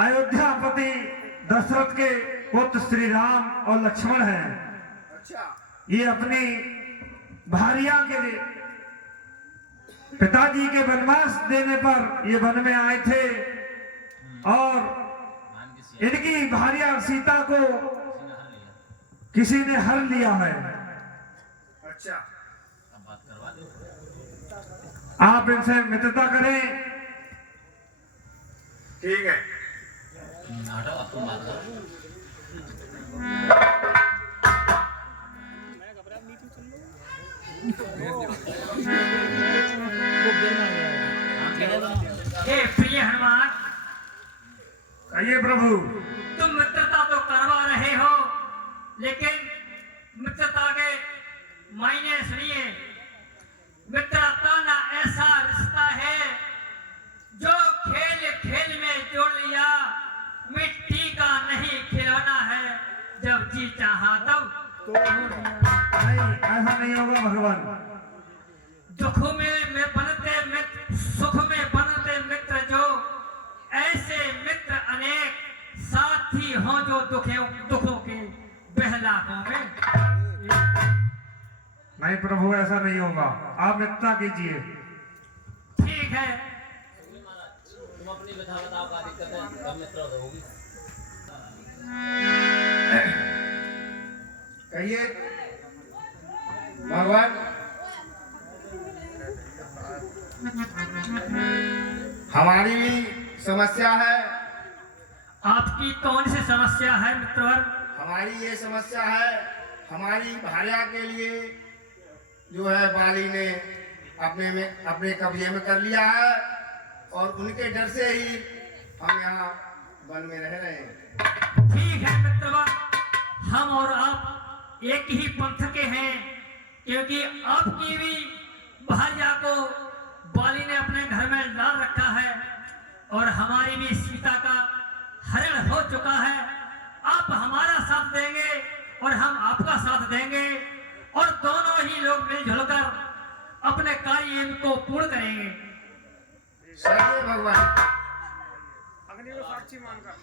अयोध्यापति दशरथ के पुत्र श्री राम और लक्ष्मण हैं। अच्छा। ये अपनी भारिया के लिए पिताजी के वनवास देने पर ये वन में आए थे और इनकी भारिया सीता को किसी ने हर लिया है। अच्छा। आप इनसे मित्रता करें। ठीक है। हे प्रिय हनुमान, कहिए प्रभु। तुम मित्रता तो करवा रहे हो, लेकिन मित्रता के मायने सुनिए। मित्रता ना ऐसा रिश्ता है जो खेल खेल में जोड़ लिया, मिट्टी का नहीं खिलौना है, जब जी चाहा तब नहीं, ऐसा नहीं होगा भगवान। दुख में बनते मित्र, सुख में बनते मित्र जो, ऐसे मित्र अनेक साथी हों जो दुखों के बहलाकों में। नहीं प्रभु, ऐसा नहीं होगा, आप मित्रता कीजिए। ठीक है। तुम अपनी व्यथा बताओ, क्या दिक्कत है? कब मित्रता होगी? कहिए भगवान। हमारी भी समस्या है। आपकी कौन सी समस्या है मित्रवर? हमारी ये समस्या है, हमारी भार्या के लिए जो है बाली ने अपने कब्जे में कर लिया है और उनके डर से ही हम यहाँ वन में रह रहे हैं। ठीक है मित्रवर, हम और आप एक ही पंथ के हैं, क्योंकि आपकी भी भार्या को बाली ने अपने घर में डाल रखा है और हमारी भी सीता का हरण हो चुका है। आप हमारा साथ देंगे और हम आपका साथ देंगे और दोनों ही लोग मिलजुल कर अपने कार्य को पूर्ण करेंगे। सही है भगवान। अग्नि को साक्षी मानकर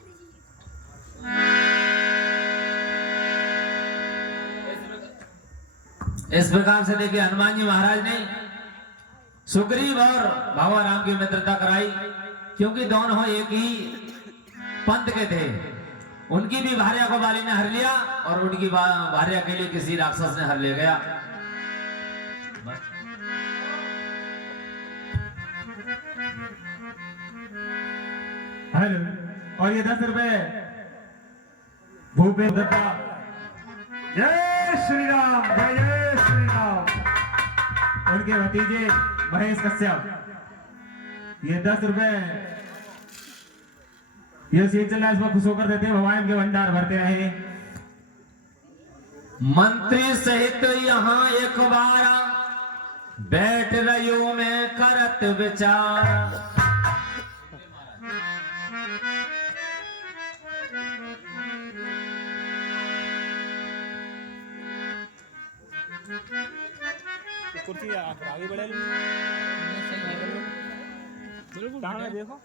इस प्रकार से देखिए हनुमान जी महाराज ने सुग्रीव और भगवान राम की मित्रता कराई, क्योंकि दोनों एक ही पंथ के थे। उनकी भी भार्या को बाली ने हर लिया और उनकी भार्या के लिए किसी राक्षस ने हर ले गया। हेलो, और ये 10 रुपए भूपेश दत्ता। जय श्री राम, जय जय श्री राम। उनके भतीजे महेश कश्यप, ये 10 रुपए ये सीट चल रहा है, इसमें खुश होकर देते हैं, भगवान के भंडार भरते रहे। मंत्री सहित यहाँ एक बार बैठ रहियो में करत विचार। कुर्सी आगे बढ़े देखो।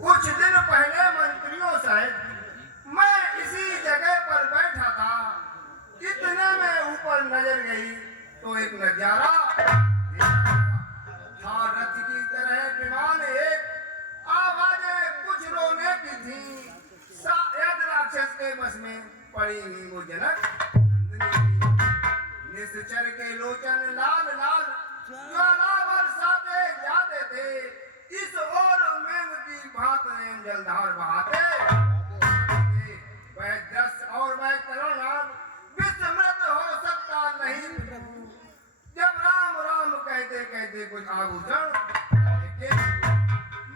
कुछ दिन पहले मंत्रियों सहित मैं इसी जगह पर बैठा था, इतने में ऊपर नजर गई तो एक नजारा था। रथ की तरह विमान एक, आवाजें कुछ रोने की थी, शायद राक्षस के बस में पड़ी हुई वो जनक निश्चर के लोचन लाल लाल ज्वाला बरसाते जाते थे, इस ओर मेघ की भांत जलधार बहाते। वह दस और वह करुणाम विस्मृत हो सकता नहीं, जब राम राम कहते कहते कुछ आभूषण, लेकिन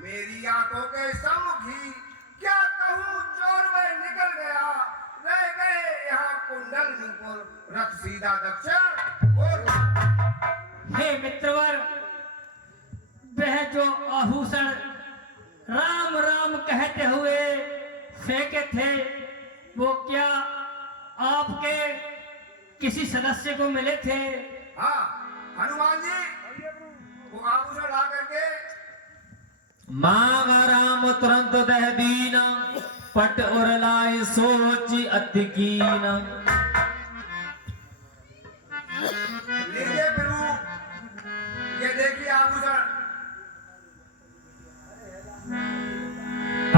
मेरी आंखों के सम्मुख ही क्या कहूँ, चोर वह निकल गया, रह गए यहाँ कुंडल नुपुर रथ सीधा दक्षिण। हे मित्रवर, वह जो आभूषण राम राम कहते हुए फेंके थे, वो क्या आपके किसी सदस्य को मिले थे। हाँ हनुमान जी वो आभूषण ला करके मांगा राम तुरंत दह दीना, पट उरलाए सोची अति कीना। लीजिए प्रभु, ये देखिए आभूषण।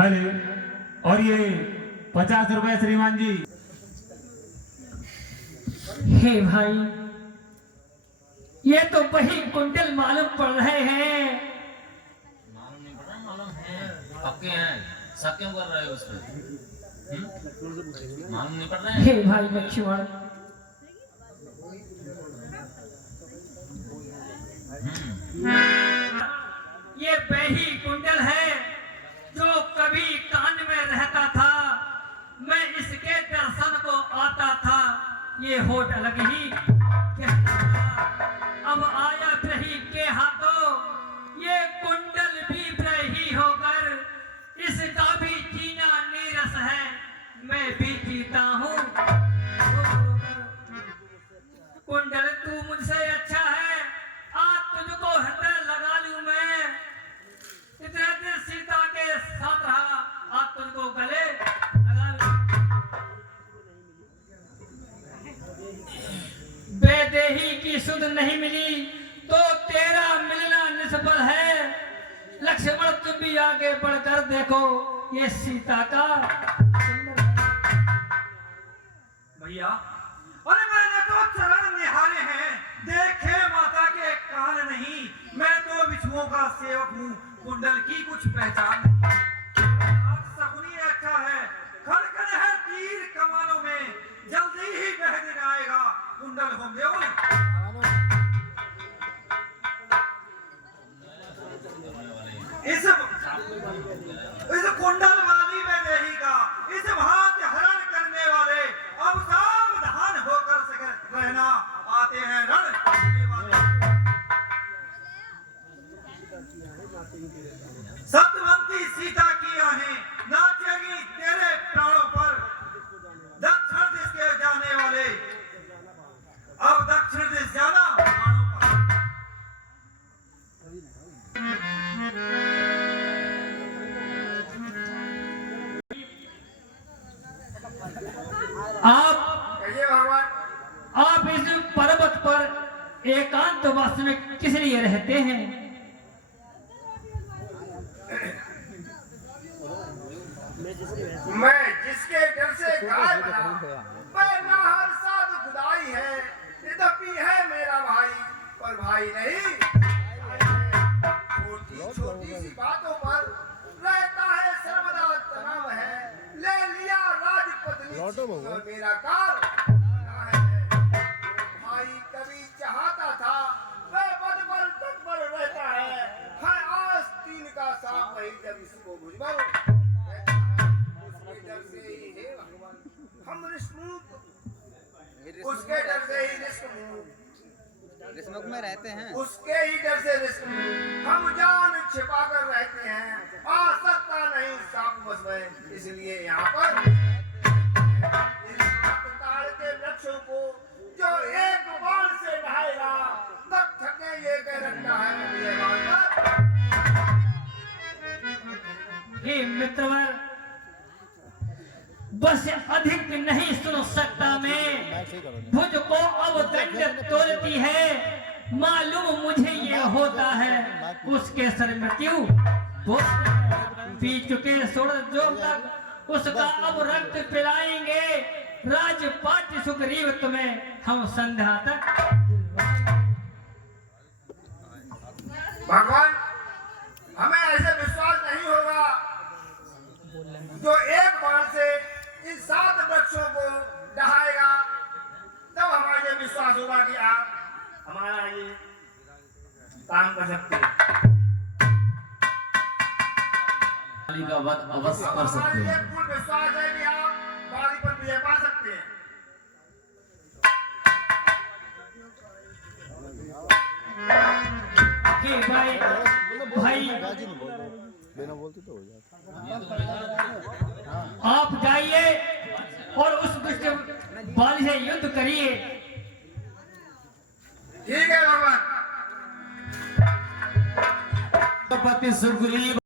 अरे और ये 50 रुपए श्रीमान जी। हे भाई, ये तो वही कुंडल मालूम पड़ रहे हैं। मालूम नहीं पड़ रहा, मालूम है, पक्के हैं, शक क्यों कर रहे हो उस पे? मालूम नहीं पड़ रहा है? हे भाई लक्ष्मण, ये वही कुंडल है जो कभी कान में रहता था, मैं इसके दर्शन को आता था, ये होठ अलग ही कहता था। अब आया ब्रही के हाथों, ये कुंडल भी ब्रही होकर इसका भी जीना नीरस है, मैं भी जीता हूँ। कुंडल तू मुझसे अच्छा है, आज तुझको हृदय लगा लूं मैं। इतने दिन सीता के साथ रहा, आज तुझको गले लगा लूं। बेदेही की सुध नहीं मिली तो तेरा मिलना निष्फल है। लक्ष्मण तुम भी आगे बढ़कर देखो, ये सीता का भैया, अरे मैंने तो चरण निहारे हैं, देखे माता के कान नहीं। मैं तो बिच्छुओं का सेवक हूँ, कुंडल की कुछ पहचान नहीं। आज शकुनी अच्छा है, खड़खड़ है तीर कमानों में, जल्दी ही बह दिन आएगा, कुंडल होंगे उन। इस कुंडल वाली में रहेगा, इस भांति हरण करने वाले अब सावधान होकर रहना, आते हैं रण करने वाले। सत्यवंती सीता की आहें नाचेगी तेरे प्राणों पर, दक्षिण दिश के जाने वाले अब दक्षिण दिश जाना प्राणों पर। कहिए भगवान। आप इस पर्वत पर एकांतवास में किस लिए रहते हैं? मैं जिसके घर से गाय बना, मैं नाहर साध खुदाई है। यद्यपि है मेरा भाई, पर भाई नहीं। छोटी छोटी सी बातों पर रहता है सर्वदा तनाव है। ले लिया राजपत्नी और मेरा काल है। भाई कभी चाहता था वह बद पर तत्पर रहता है। आज तीन का सांप वही जब इसको भुजबल डर से ही हे भगवान हम उसके डर से ही रिस्क में रहते हैं, उसके ही डर से रिस्क हम जान छिपा कर रहते हैं। आ सकता नहीं सांप बस में, इसलिए यहाँ पर इस ताड़ के वृक्षों को जो एक बाण से ढाएगा तब थके ये कह रखता है मेरे बाण पर। हे मित्रवर, बस अधिक नहीं सुन सकता मैं, भुज को अब दंड तोड़ती है। मालूम मुझे ये होता है, उसके सर में क्यों पी चुके सोड़ जो तक उसका अब रक्त पिलाएंगे। राजपाट सुग्रीव तुम्हें हम संध्या तक। भगवान हमें ऐसे विश्वास नहीं होगा जो एक बार से इन 7 वृक्षों को दहाएगा, तब हमारा ये विश्वास होगा कि आप हमारा ये काम कर सकते हैं। बाली का वध अवश्य कर सकते हमारा ये हैं। पूर्ण विश्वास है कि आप बाली पर विजय पा सकते हैं। हे भाई भाई आप जाइए और उस दुष्ट बाली से युद्ध करिए। ठीक है भगवान। पति सुग्रीव